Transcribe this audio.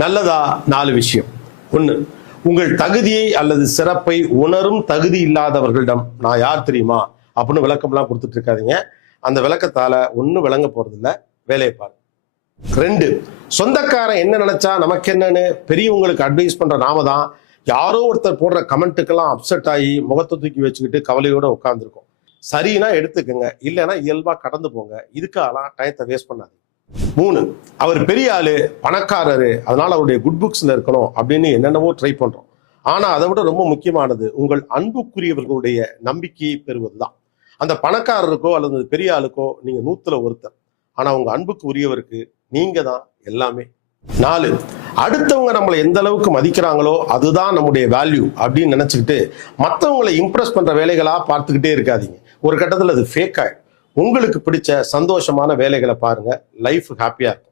நல்லதா 4 விஷயம். 1, உங்கள் தகுதியை அல்லது சிறப்பை உணரும் தகுதி இல்லாதவர்களிடம் நான் யார் தெரியுமா அப்படின்னு விளக்கம்லாம் கொடுத்துட்டு இருக்காதீங்க. அந்த விளக்கத்தால ஒன்னும் விளங்க போறது இல்ல, வேலையை பாருங்க. 2, சொந்தக்காரன் என்ன நினைச்சா நமக்கு என்னன்னு பெரியவங்களுக்கு அட்வைஸ் பண்ற நாம தான் யாரோ ஒருத்தர் போடுற கமெண்ட்டுக்கெல்லாம் அப்செட் ஆகி முகத்தை தூக்கி வச்சுக்கிட்டு கவலையோட உட்கார்ந்துருக்கோம். சரினா எடுத்துக்கங்க, இல்லைன்னா இயல்பா கடந்து போங்க. இதுக்காகலாம் டயத்தை வேஸ்ட் பண்ணாது. 3, அவர் பெரிய ஆளு, பணக்காரரு, அதனால அவருடைய குட் புக்ஸ்ல இருக்கணும் அப்படின்னு என்னென்னவோ ட்ரை பண்றோம். ஆனா அதை விட ரொம்ப முக்கியமானது உங்கள் அன்புக்குரியவர்களுடைய நம்பிக்கையை பெறுவதுதான். அந்த பணக்காரருக்கோ அல்லது பெரிய ஆளுக்கோ நீங்க 100ல ஒருத்தர், ஆனா உங்க அன்புக்கு உரியவருக்கு நீங்க தான் எல்லாமே. 4, அடுத்தவங்க நம்மளை எந்த அளவுக்கு மதிக்கிறாங்களோ அதுதான் நம்முடைய வேல்யூ அப்படின்னு நினைச்சுக்கிட்டு மற்றவங்களை இம்ப்ரெஸ் பண்ற வேலைகளா பார்த்துக்கிட்டே இருக்காதீங்க. ஒரு கட்டத்தில் அது ஃபேக் ஆயிடும். உங்களுக்கு பிடிச்ச சந்தோஷமான வேலைகளை பாருங்க, லைஃப் ஹாப்பியா இருக்கும்.